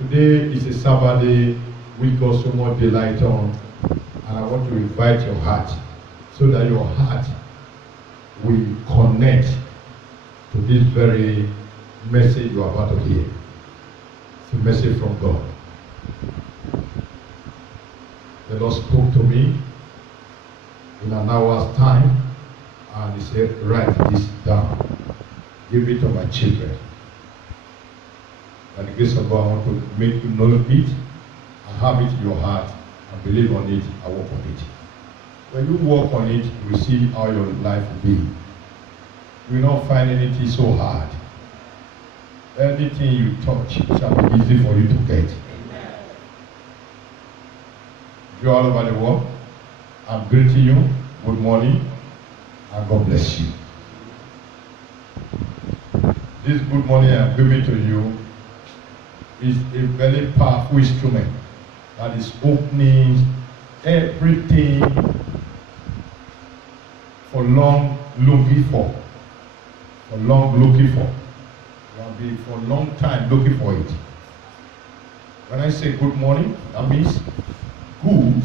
Today is a Sabbath day we got so much delight on, and I want to invite your heart so that your heart will connect to this very message you are about to hear. It's a message from God. The Lord spoke to me in an hour's time, and He said, write this down. Give it to my children. By the grace of God, I want to make you know it, and have it in your heart, and believe on it, and work on it. When you work on it, you will see how your life will be. You will not find anything so hard. Anything you touch shall be easy for you to get. If you're all over the world, I'm greeting you. Good morning, and God bless you. This good morning I'm giving to you is a very powerful instrument that is opening everything for long looking for. For long looking for. You have been for a long time looking for it. When I say good morning, that means good.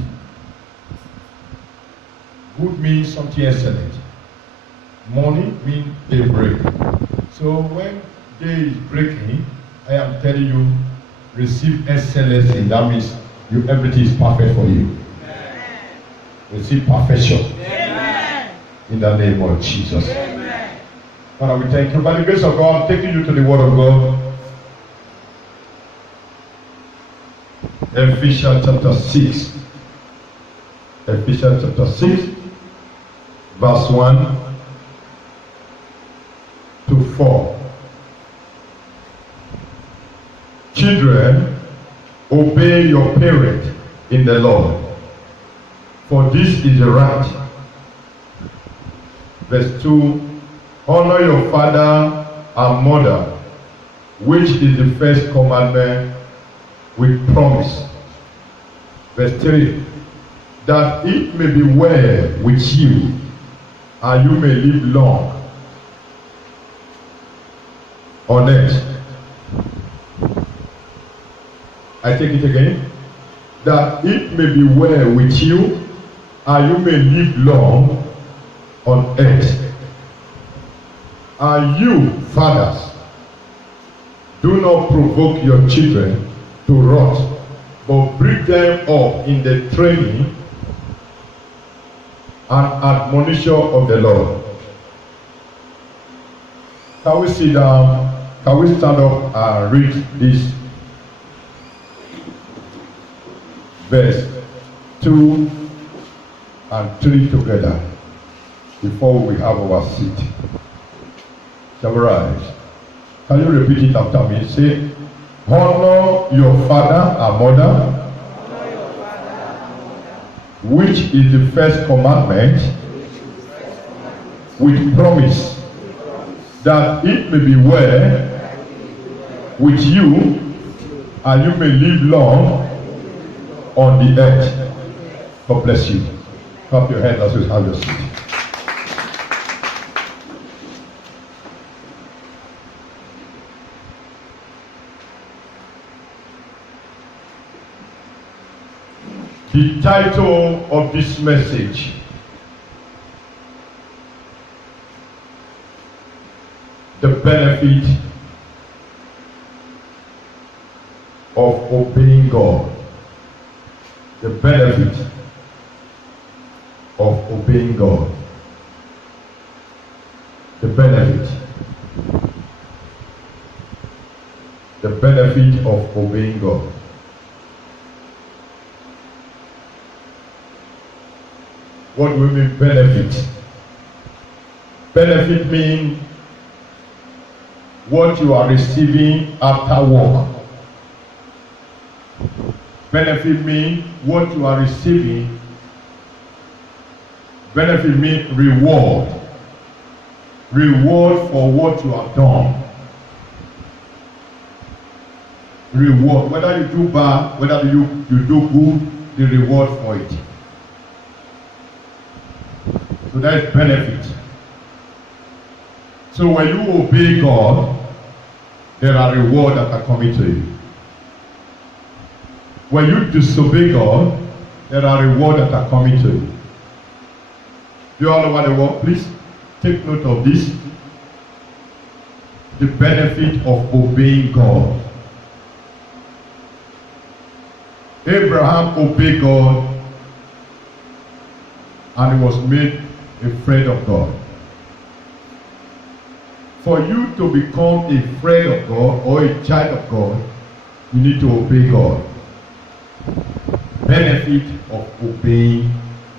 Good means something excellent. Morning means daybreak. So when day is breaking, I am telling you, receive excellency. That means everything is perfect for you. Amen. Receive perfection. Amen. In the name of Jesus. Amen. Father, we thank you. By the grace of God, I'm taking you to the Word of God. Ephesians chapter 6. Ephesians chapter 6, verse 1 to 4. Children, obey your parents in the Lord, for this is right. Verse 2, honor your father and mother, which is the first commandment with promise. Verse 3, that it may be well with you, and you may live long on earth. I take it again. That it may be well with you, and you may live long on earth. And you, fathers, do not provoke your children to wrath, but bring them up in the training and admonition of the Lord. Can we sit down? Can we stand up and read this verse 2 and 3 together before we have our seat? Shall we rise? Can you repeat it after me? Say, honor your father and mother, which is the first commandment, with promise, that it may be well with you, and you may live long on the earth. God bless you. Clap your hands as you have your seat. The title of this message, the benefit of obeying God. The benefit of obeying God. The benefit. The benefit of obeying God. What do we mean benefit? Benefit means what you are receiving after work. Benefit means what you are receiving. Benefit means reward. Reward for what you have done. Reward. Whether you do bad, whether you do good, the reward for it. So that is benefit. So when you obey God, there are rewards that are coming to you. When you disobey God, there are rewards that are coming to you. You all over the world, please take note of this. The benefit of obeying God. Abraham obeyed God and he was made a friend of God. For you to become a friend of God or a child of God, you need to obey God. Benefit of obeying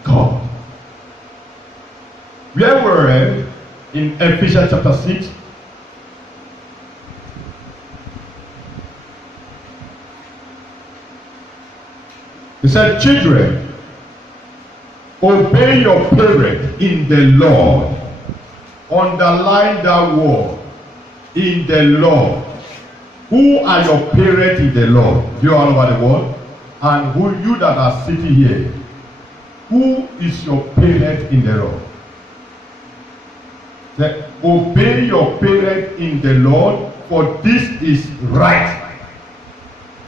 God. Where we read in Ephesians chapter 6, he said, children, obey your parents in the Lord. Underline that word, in the Lord. Who are your parents in the Lord? You all over the world. And who you that are sitting here, who is your parent in the Lord? That obey your parent in the Lord, for this is right.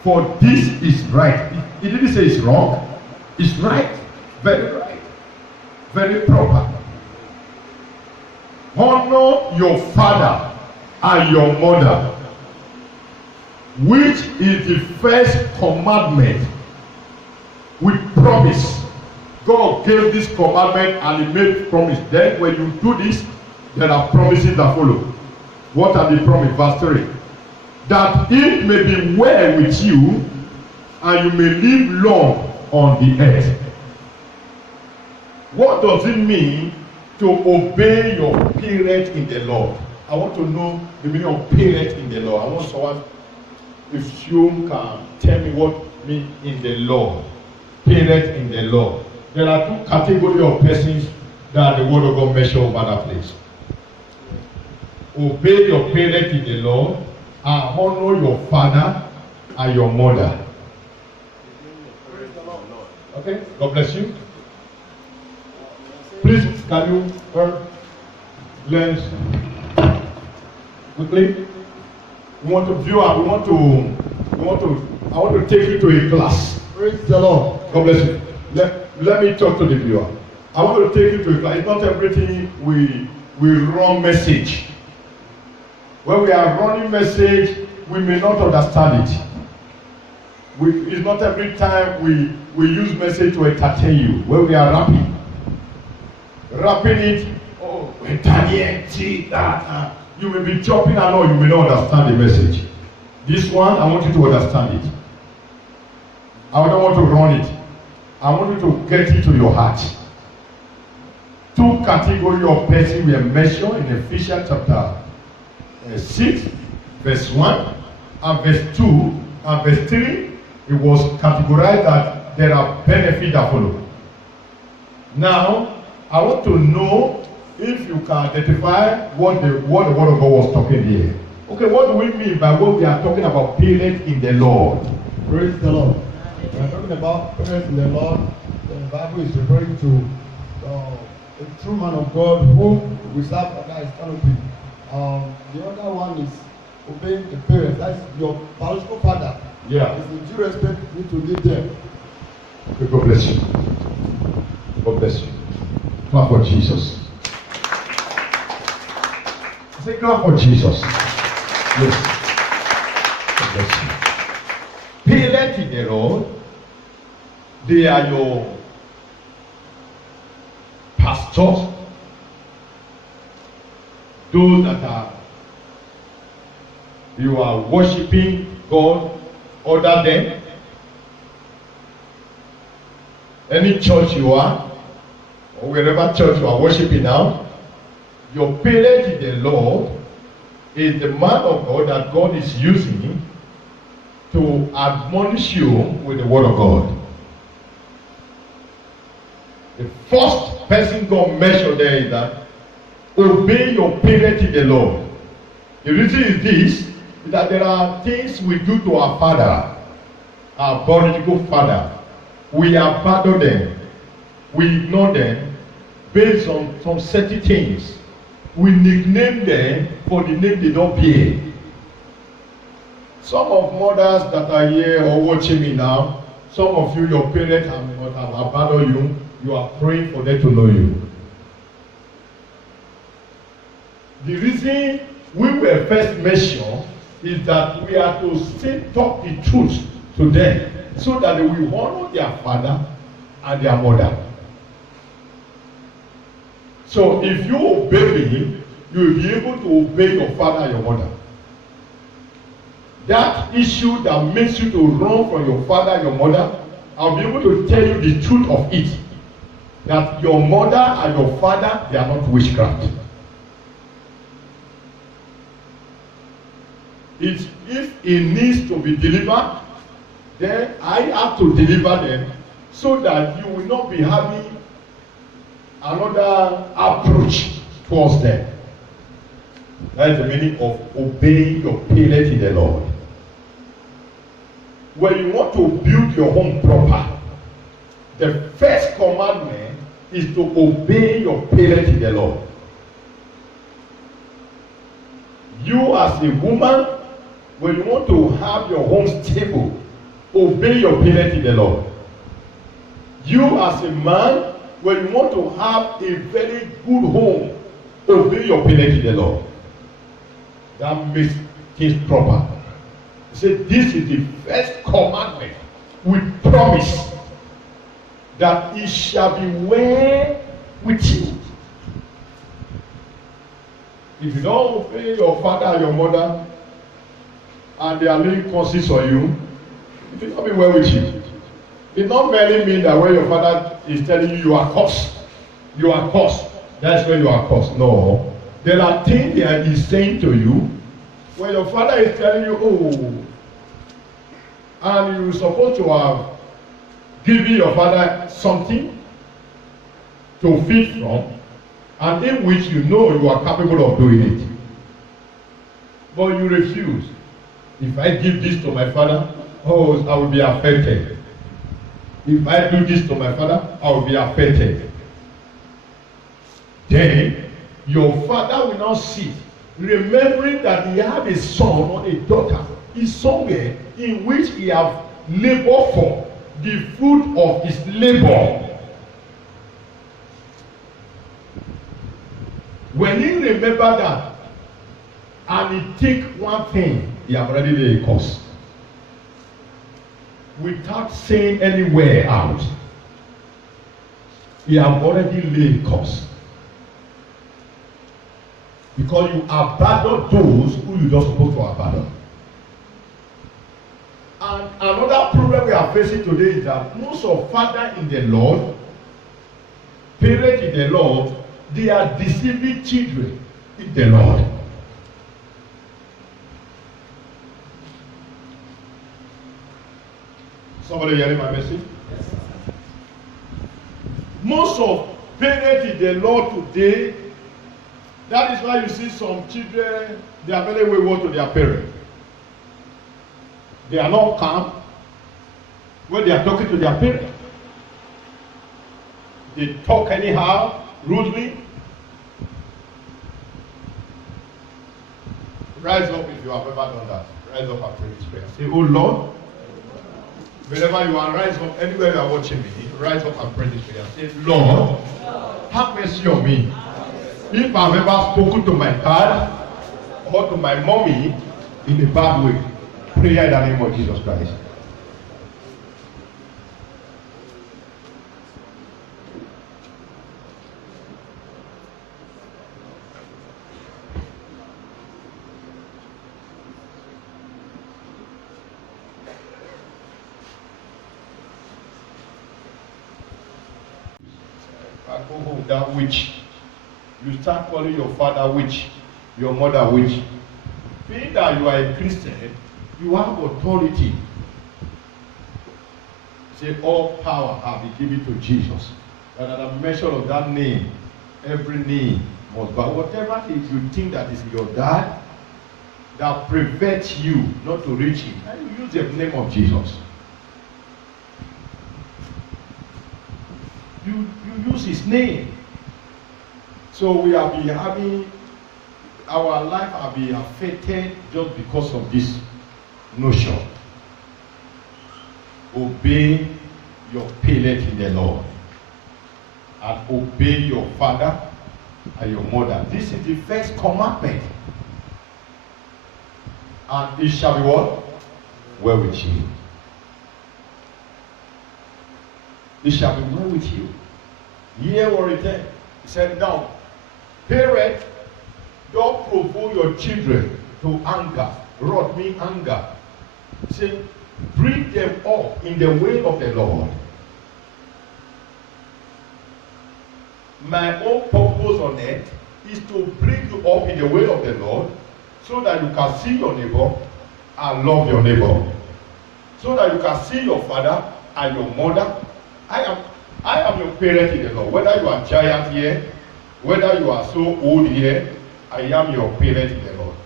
For this is right. It didn't say it's wrong. It's right. Very right. Very proper. Honor your father and your mother, which is the first commandment with promise. God gave this commandment and he made promise. Then when you do this, there are promises that follow. What are the promises? Verse 3. That it may be well with you and you may live long on the earth. What does it mean to obey your parents in the Lord? I want to know the meaning of parents in the Lord. I want someone, if you can tell me what means in the Lord. Parents in the Lord. There are two categories of persons that the word of God mentions over that place. Obey your parents in the Lord and honor your father and your mother. Okay, God bless you. Please, can you learn quickly? We want to view I want to take you to a class. Praise the Lord. God bless you. Let me talk to the viewer. I want to take you to a class. It's not everything we run message. When we are running message, we may not understand it. It's not every time we use message to entertain you. When we are rapping it, oh, you may be chopping and all, you may not understand the message. This one, I want you to understand it. I don't want to run it. I want you to get it to your heart. Two categories of persons were mentioned in Ephesians chapter 6, verse 1, and verse 2, and verse 3. It was categorized that there are benefits that follow. Now, I want to know if you can identify what the word of God was talking here. Okay, what do we mean by what we are talking about parents in the Lord? Praise the Lord. We are talking about parents in the Lord. The Bible is referring to a true man of God whom we serve under his canopy. The other one is obeying the parents. That's your biological father. Yeah. It's in due respect you need to live there. Okay, God bless you. God bless you. Clap for Jesus. Say clap for Jesus. Yes. God bless you. Parents in the Lord, they are your pastors, those that you are worshiping God other than any church you are, or wherever church you are worshiping now. Your parent in the Lord is the man of God that God is using to admonish you with the word of God. The first person God mentioned there is that obey your parent in the Lord. The reason is this, is that there are things we do to our father, our biological father. We abandon them. We ignore them based on some certain things. We nickname them for the name they don't bear. Some of mothers that are here or watching me now, Some of you, your parents have abandoned you. You are praying for them to know you. The reason we were first mentioned is that we are to still talk the truth to them so that they will honor their father and their mother. So if you obey me, you will be able to obey your father and your mother. That issue that makes you to run from your father and your mother, I'll be able to tell you the truth of it. That your mother and your father, they are not witchcraft. If it needs to be delivered, then I have to deliver them so that you will not be having another approach towards them. That is the meaning of obeying your parents in the Lord. When you want to build your home proper, the first commandment is to obey your parents in the Lord. You as a woman, when you want to have your home stable, obey your parents in the Lord. You as a man, when you want to have a very good home, obey your parents in the Lord. That makes things proper. He said, this is the first commandment with promise that it shall be well with you. If you don't obey your father and your mother, and they are laying curses on you, it will not be well with you. It not merely mean that when your father is telling you you are cursed, you are cursed. That's when you are cursed. No. There are things that he is saying to you when your father is telling you, oh, and you're supposed to have given your father something to feed from, and in which you know you are capable of doing it. But you refuse. If I give this to my father, oh, I will be affected. If I do this to my father, I will be affected. Then your father will not sit, remembering that he have a son or a daughter is somewhere in which he have labored for the fruit of his labor. When he remember that and he take one thing, he have already laid a curse without saying anywhere out. He have already laid a curse because you abandon those who you not supposed to abandon. And another problem we are facing today is that most of fathers in the Lord, parents in the Lord, they are deceiving children in the Lord. Somebody hearing my message? Yes. Most of parents in the Lord today, that is why you see some children, they are very wayward to their parents. They are not calm when they are talking to their parents. They talk anyhow, rudely. Rise up if you have ever done that. Rise up and pray this prayer. Say, oh Lord, wherever you are, rise up. Anywhere you are watching me, rise up and pray this prayer. Say, Lord, have mercy on me. If I've ever spoken to my dad or to my mommy in a bad way, pray in the name of Jesus Christ. That witch. You start calling your father witch, your mother witch. Being that you are a Christian, you have authority. Say, all power have been given to Jesus. And at the mention of that name, every knee must bow. Whatever it is you think that is your dad, that prevents you not to reach him, and you use the name of Jesus. You use his name. So we have been having, our life have been affected just because of this notion. obey your parents in the Lord. And obey your father and your mother. This is the first commandment. And it shall be what? Well with you. It shall be well with you. Hear what it said. He said, now, parents, don't provoke your children to anger. Wrath means anger. He said, bring them up in the way of the Lord. My own purpose on earth is to bring you up in the way of the Lord so that you can see your neighbor and love your neighbor. So that you can see your father and your mother. I am your parent in the Lord. Whether you are giant here, whether you are so old here, I am your parent in the Lord.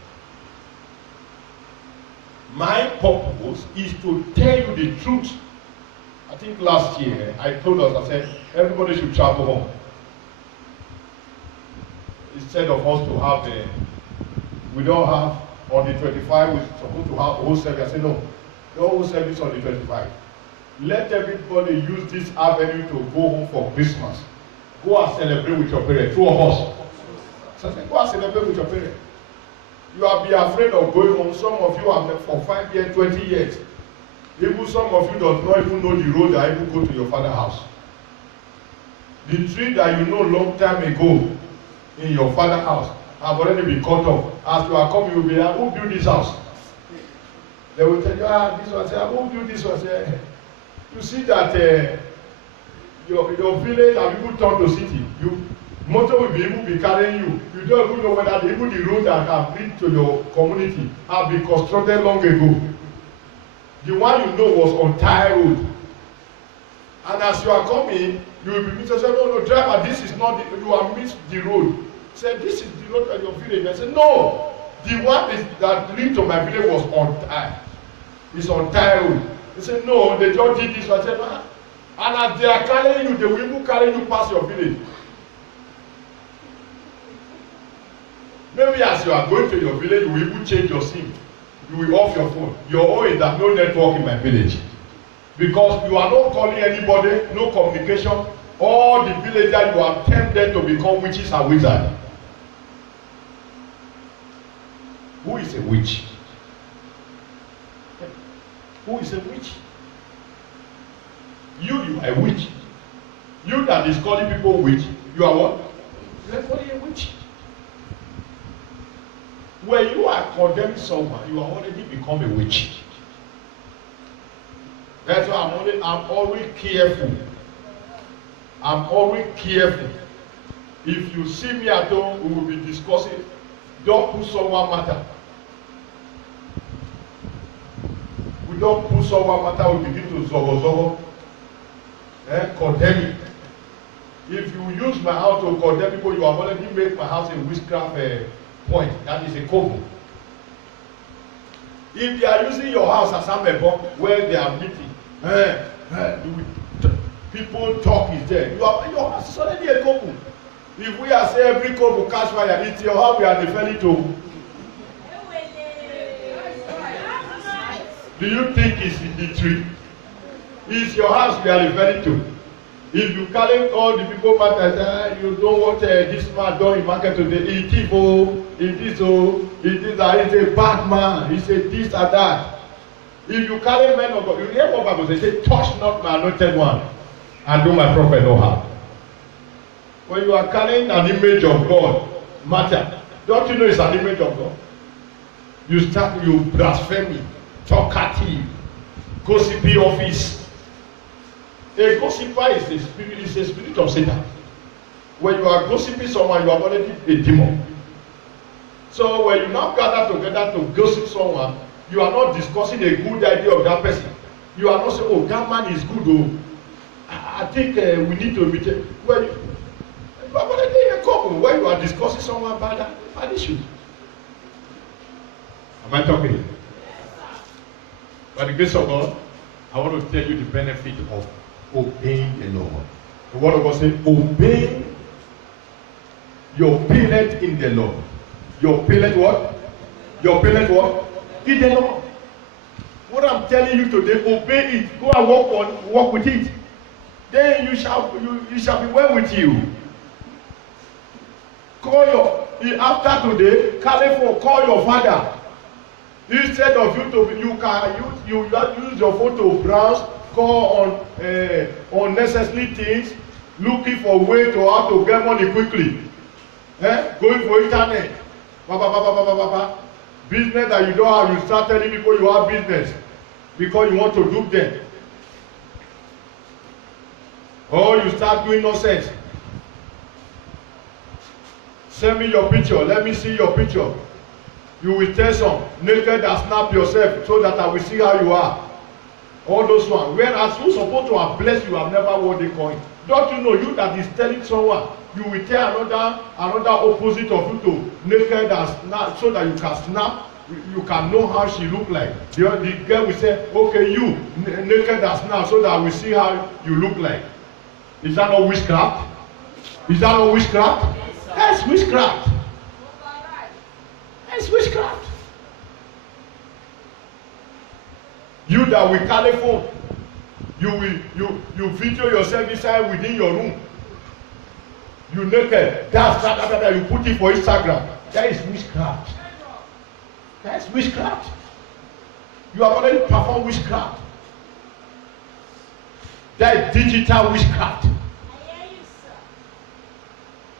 My purpose is to tell you the truth. I think last year I told us, I said, everybody should travel home. Instead of us to have we don't have on the 25, we're supposed to have whole service. I said, no whole service on the 25. Let everybody use this avenue to go home for Christmas. Go and celebrate with your parents. Two of us. So I said, go and celebrate with your parents. You are be afraid of going home. Some of you are for 5 years, 20 years. Even some of you don't not even know the road that even go to your father's house. The tree that you know long time ago in your father's house have already been cut off. As you are coming, you will be like, who built this house? They will tell you, this one. Say, who built this one? Say, you see that your village have even turned to city. Motor will be able to be carrying you. You don't even know whether even the road that have lead to your community have been constructed long ago. The one you know was on tire road. And as you are coming, you will be missed. Say, no, driver, this is not the, you have missed the road. Say, this is the road of your village. I said, no, the one that lead to my village was on tire. It's on tire road. They said, no, they just did this. I said, ah. And as they are carrying you, they will even carry you past your village. Maybe as you are going to your village, you will even change your SIM. You will off your phone. Your own is that no network in my village. Because you are not calling anybody, no communication. All the villagers, you have tempted to become witches and wizards. Who is a witch? Who is a witch? You are a witch. You that is calling people witch, you are what? You are calling a witch. When you are condemning someone, you are already become a witch. That's why I'm always careful. I'm always careful. If you see me at home, we will be discussing. Don't put someone matter. We don't put someone matter, we begin to zogo. Condemn it. If you use my house to condemn people, you have already made my house a witchcraft point. That is a cover. If they are using your house as amebo where they are meeting, people talk is there. Your house is already a cover. If we are saying every cover catch fire, it's your house we are referring to. Do you think it's in the tree? It's your house we are referring to. If you carry all the people matter, you don't want this man done in market today. It is that. He's a bad man. He's a this or that. If you carry men of God, you hear what Bible say, touch not my anointed one, and do my prophet no harm. When you are carrying an image of God, matter. Don't you know it's an image of God? You blasphemy, talkative, gossipy office. A gossiper is a spirit of Satan. When you are gossiping someone, you are already a demon. So when you now gather together to gossip someone, you are not discussing a good idea of that person. You are not saying, oh, that man is good. Oh, I think we need to meet him. Well, you are already in a couple where you are discussing someone about that issue. Am I talking? By the grace of God, I want to tell you the benefit of obeying the Lord. The word of God says, obey your parent in the Lord. Your parent what? Your parent what? In the Lord. What I'm telling you today, obey it. Go and walk with it. Then you shall be well with you. After today, call your father. Instead of you can use your phone to browse, call on unnecessary things, looking for way to how to get money quickly. Going for internet. Business that you don't have, you start telling people you have business because you want to dupe them. Or you start doing nonsense. Send me your picture. Let me see your picture. You will tell some naked and snap yourself so that I will see how you are. All those ones. Whereas you're supposed to have blessed, you have never worn the coin. Don't you know, you that is telling someone, you will tell another opposite of you to naked and snap so that you can snap. You can know how she look like. The girl will say, okay, you naked and snap so that I will see how you look like. Is that not witchcraft? Is that not witchcraft? That's witchcraft. That's witchcraft. You that will carry phone, you video yourself inside within your room. You naked, that you put it for Instagram. That is witchcraft. That's witchcraft. You have already performed witchcraft. That is digital witchcraft.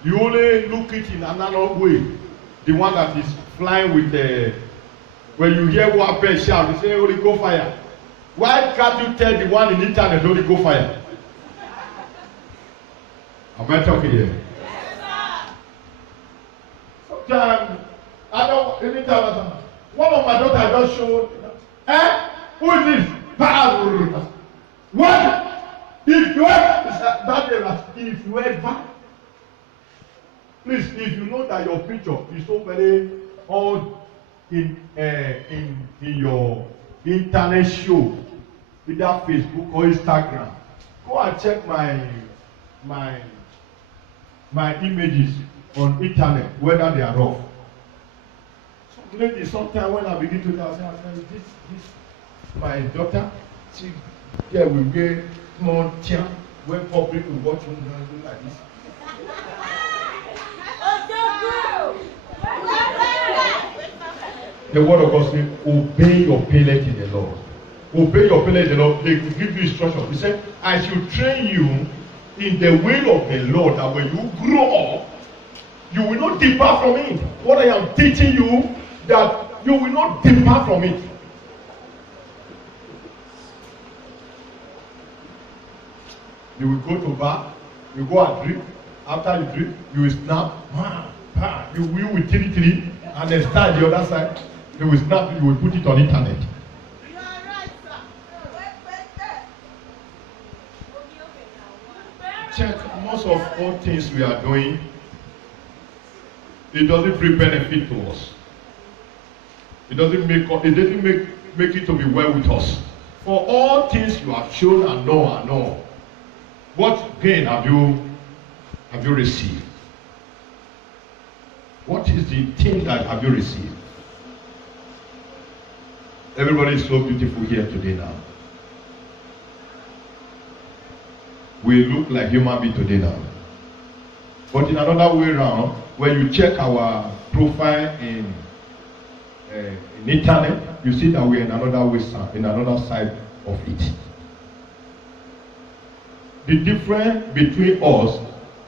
You only look it in another way. The one that is flying with the, when you hear one bird shout, they say Holy Go fire. Why can't you tell the one in the internet Holy Go fire? Am I talking here? Yes, sometimes anytime one of my daughters just showed, who is this? What? If you ever please, if you know that your picture is so very old in your internet show, either Facebook or Instagram, go and check my images on internet, whether they are rough. Some lady, sometimes when I begin to tell, I say, this my daughter, she will get small chair when public will watch me do like this. The word of God says, obey your parents in the Lord. Obey your parents in the Lord. They will give you instruction. He said, I should train you in the way of the Lord, that when you grow up, you will not depart from it. What I am teaching you, that you will not depart from it. You will go to bar, you go and drink. After you drink, you will snap. You will with 3 and then start the other side. You will snap, you will put it on internet. You are right, sir. Check, most of all things we are doing, it doesn't bring benefit to us. It doesn't make it to be well with us. For all things you have shown and know, what gain have you received? What is the thing that have you received? Everybody is so beautiful here today now. We look like human beings today now. But in another way around, when you check our profile in internet, you see that we're in another way, in another side of it. The difference between us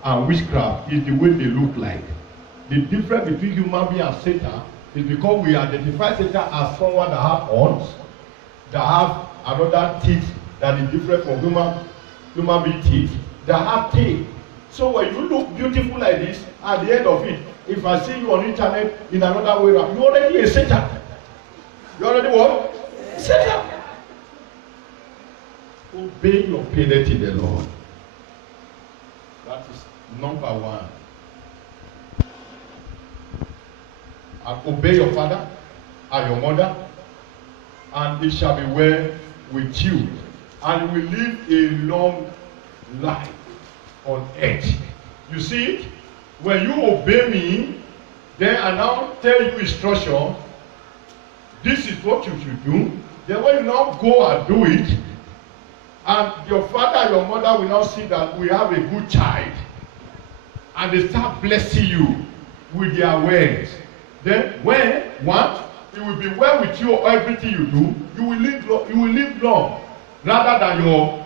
and witchcraft is the way they look like. The difference between human being and Satan is because we identify Satan as someone that have horns, that have another teeth that is different from human being teeth, that have teeth. So when you look beautiful like this, at the end of it, if I see you on internet in another way around, you're already a Satan. You already what? Satan. Obey your parents in the Lord. That is number one. And obey your father and your mother, and it shall be well with you, and you will live a long life on earth. You see it? When you obey me, then I now tell you instruction. This is what you should do. Then when you now go and do it, and your father and your mother will now see that we have a good child, and they start blessing you with their words. Then when it will be well with you or everything you do, you will live long rather than your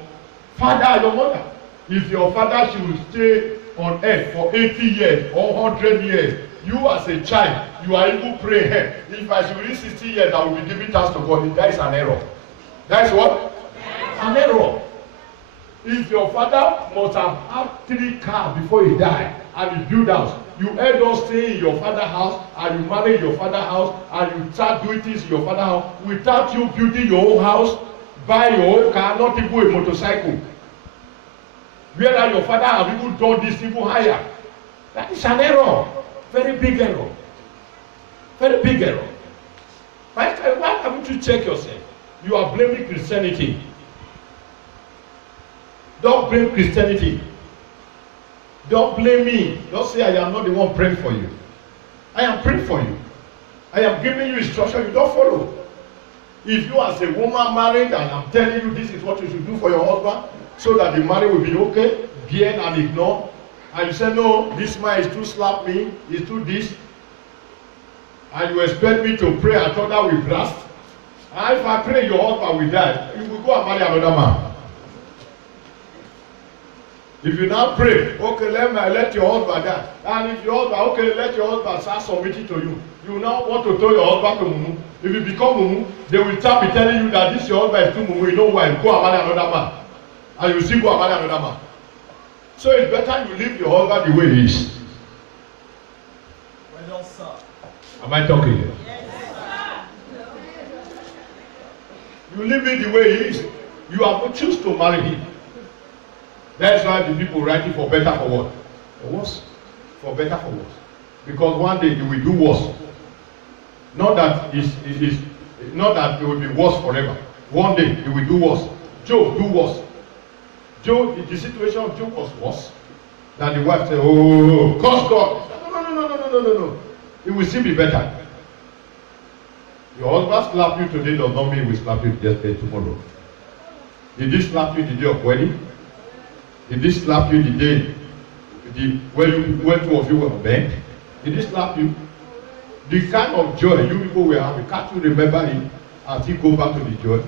father and your mother. If your father should stay on earth for 80 years or 100 years, you as a child, you are even praying, hey, if I should reach 60 years, I will be giving thanks to God. That is an error. That is what? An error. If your father must have had 3 cars before he died and he built house, you end up staying in your father's house and you marry your father's house and you start doing things in your father's house without you building your own house, buy your own car, not even a motorcycle. Whether your father have even done this even higher. That is an error. Very big error. Very big error. Why haven't you checked yourself? You are blaming Christianity. Don't blame Christianity. Don't blame me. Don't say I am not the one praying for you. I am praying for you. I am giving you instruction. You don't follow. If you as a woman married and I'm telling you this is what you should do for your husband so that the marriage will be okay, bear and ignore, and you say no, this man is too slap me, he's too this, and you expect me to pray and thought that will blast, and if I pray your husband will die, you will go and marry another man. If you now pray, okay, let your husband die, and if your husband, okay, let your husband start submitting to you, you now want to throw your husband to mumu. If you become mumu, they will start be telling you that this your husband is too mumu, you know why, go and marry another man, and you still go and marry another man. So it's better you leave your husband the way he is. Well, sir. Am I talking here? Yes, You leave it the way he is. You have to choose to marry him. That's why the people writing for better for what? For worse. For better for worse. Because one day you will do worse. Not that it will be worse forever. One day you will do worse. Job do worse. Job, the situation of Job was worse. That the wife said, oh, curse God. No. It will still be better. Your husband slap you today does not mean he will slap you just tomorrow. Did he slap you the day of wedding? Did he slap you the day when 2 of you were bent? Did he slap you? The kind of joy you people were having, can't you remember it and still go back to the joy?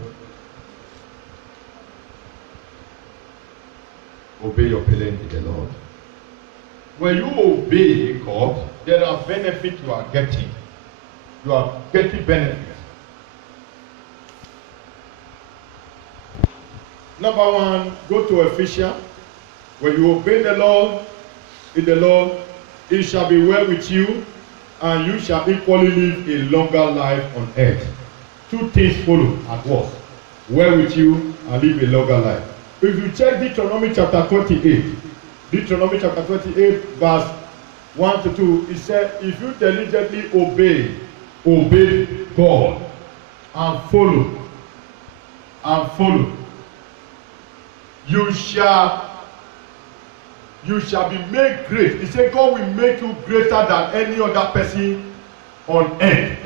Obey your parents in the Lord. When you obey God, there are benefits you are getting. You are getting benefits. Number 1, go to Ephesians. When you obey the Lord, in the Lord, it shall be well with you, and you shall equally live a longer life on earth. 2 things follow at once. Well with you and live a longer life. If you check Deuteronomy chapter 28, verse 1 to 2, it said, if you diligently obey God and follow, you shall be made great. He said God will make you greater than any other person on earth.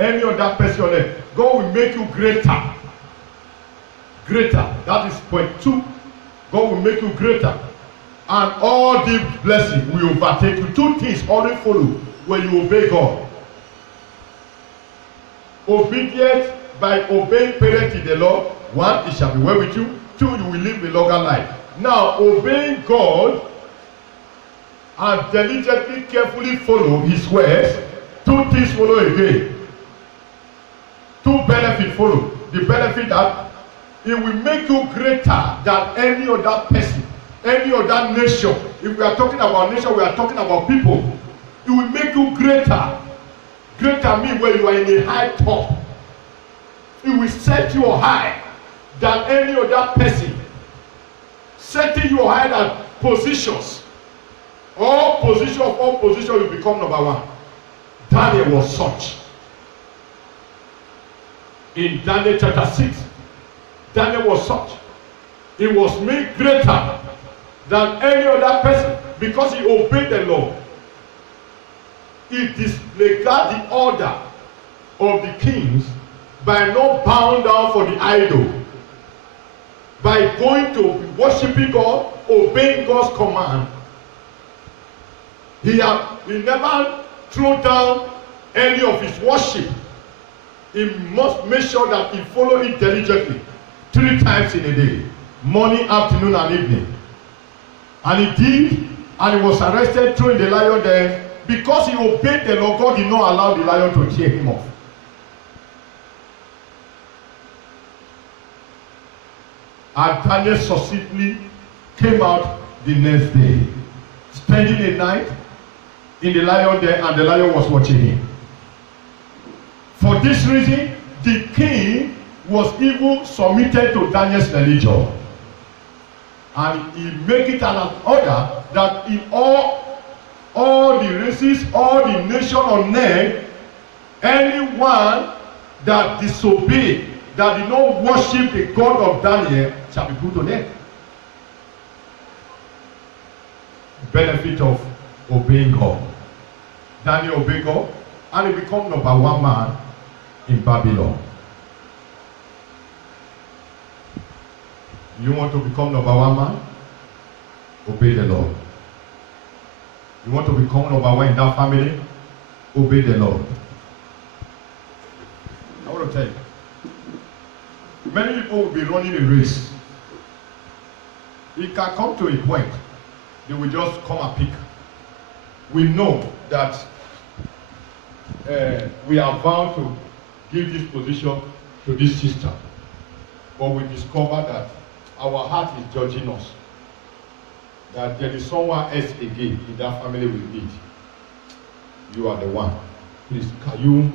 God will make you greater. That is point 2. God will make you greater. And all the blessings will overtake you. 2 things only follow when you obey God. Obedience by obeying parents in the Lord. 1, it shall be well with you. 2, you will live a longer life. Now, obeying God and diligently, carefully follow His words. 2 things follow again. 2 benefits follow. The benefit that it will make you greater than any other person, any other nation. If we are talking about nation, we are talking about people. It will make you greater. Greater means where you are in a high top. It will set you high than any other person. Setting you higher than positions. All positions you become number 1. Daniel was such. In Daniel chapter 6, Daniel was such. He was made greater than any other person because he obeyed the law. He disregarded the order of the kings by not bowing down for the idol, by going to worshiping God, obeying God's command. He never threw down any of his worship. He must make sure that he follow it diligently 3 times in a day, morning, afternoon, and evening. And he did, and he was arrested, thrown in the lion den. Because he obeyed the law, God did not allow the lion to tear him off. And Daniel succinctly came out the next day, spending a night in the lion den, and the lion was watching him. For this reason, the king was even submitted to Daniel's religion. And he made it an order that in all the races, all the nations on earth, anyone that disobeyed, that did not worship the God of Daniel, shall be put to death. Benefit of obeying God. Daniel obeyed God, and he became #1 man in Babylon. You want to become #1 man? Obey the Lord. You want to become #1 in that family? Obey the Lord. I want to tell you, many people will be running a race. It can come to a point, they will just come and pick. We know that we are bound to give this position to this sister, but we discover that our heart is judging us, that there is someone else again in that family we need. You are the one. Please, can you,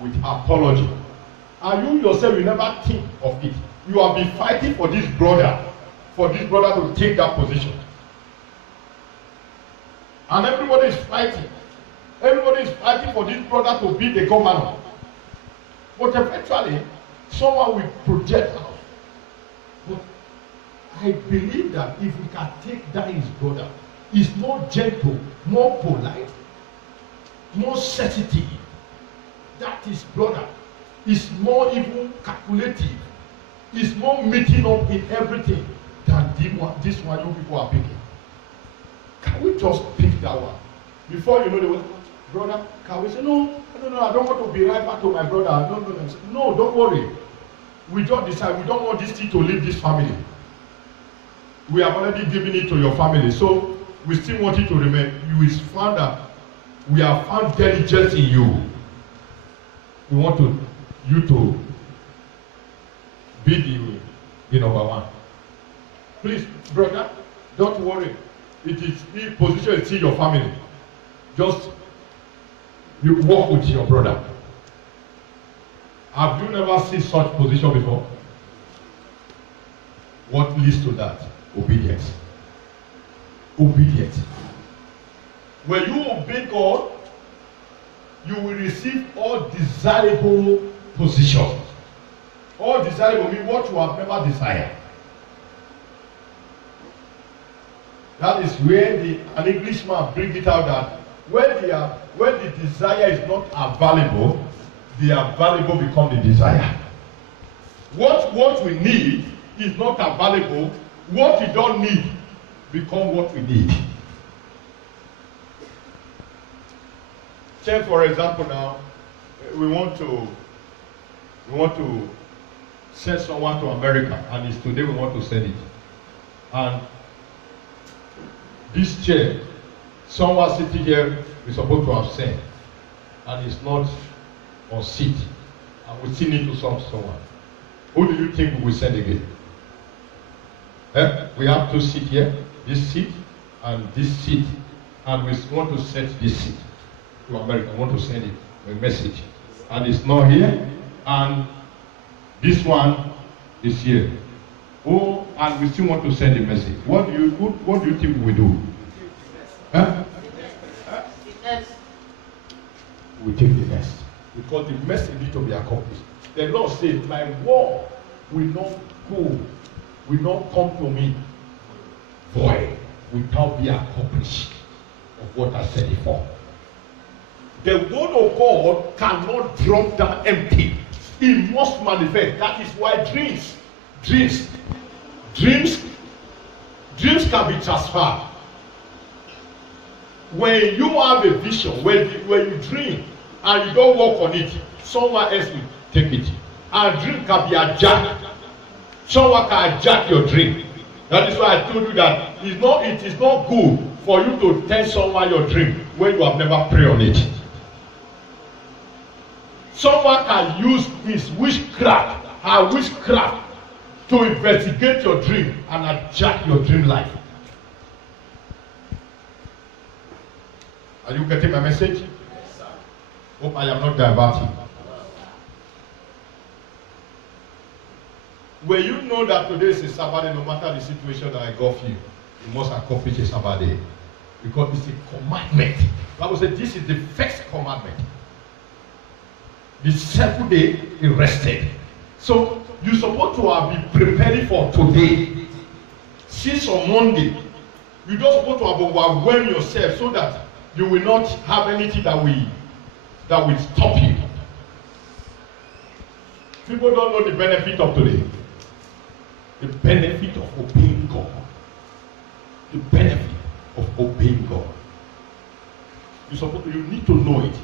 with apology, and you yourself will never think of it. You have been fighting for this brother to take that position. And everybody is fighting. Everybody is fighting for this brother to be the governor. But eventually, someone will project out. But I believe that if we can take that his brother, he's more gentle, more polite, more sensitive. That his brother is more even calculative. Is more meeting up in everything than this one you people are picking. Can we just pick that one? Before you know the word, brother, can we say, no, I don't want to be rival to my brother. No, don't worry. We just decide, we don't want this thing to leave this family. We have already given it to your family, so we still want it to remain. You is found that we have found diligence in you. We want you to be the #1. Please, brother, don't worry. It is the position is still your family. Just you work with your brother. Have you never seen such position before? What leads to that? Obedience. Obedience. When you obey God, you will receive all desirable positions. All desirable means what you have never desired. That is where an Englishman brings it out that when the desire is not available, the available become the desire. What we need is not available. What we don't need become what we need. Take for example now, we want to send someone to America, and it's today we want to send it. And this chair, someone sitting here is supposed to have sent, and it's not on seat, and we still need to send someone. Who do you think we will send again? We have 2 seats here, this seat and this seat, and we want to send this seat to America. We want to send it a message, and it's not here, and this one is here. Oh, and we still want to send a message. What do you think we do? We take the next, because the message needs to be accomplished. The Lord said, "My word will not go, will not come to me void without being accomplished of what I said before." The word of God cannot drop down empty. It must manifest. That is why dreams can be transferred. When you have a vision, when you dream and you don't work on it, someone else will take it. And dream can be hijacked. Someone can hijack your dream. That is why I told you that it is not good for you to tell someone your dream when you have never prayed on it. Someone can use his witchcraft to investigate your dream and hijack your dream life. Are you getting my message? Yes, sir. Hope I am not diverting. When you know that today is a Sabbath, no matter the situation that I got you, you must accomplish a Sabbath. Because it's a commandment. The Bible said this is the first commandment. The seventh day he rested. So you're supposed to have been preparing for today. Since on Monday, you're just supposed to have overwhelmed yourself so that you will not have anything that will stop you. People don't know the benefit of today. The benefit of obeying God. The benefit of obeying God. You need to know it.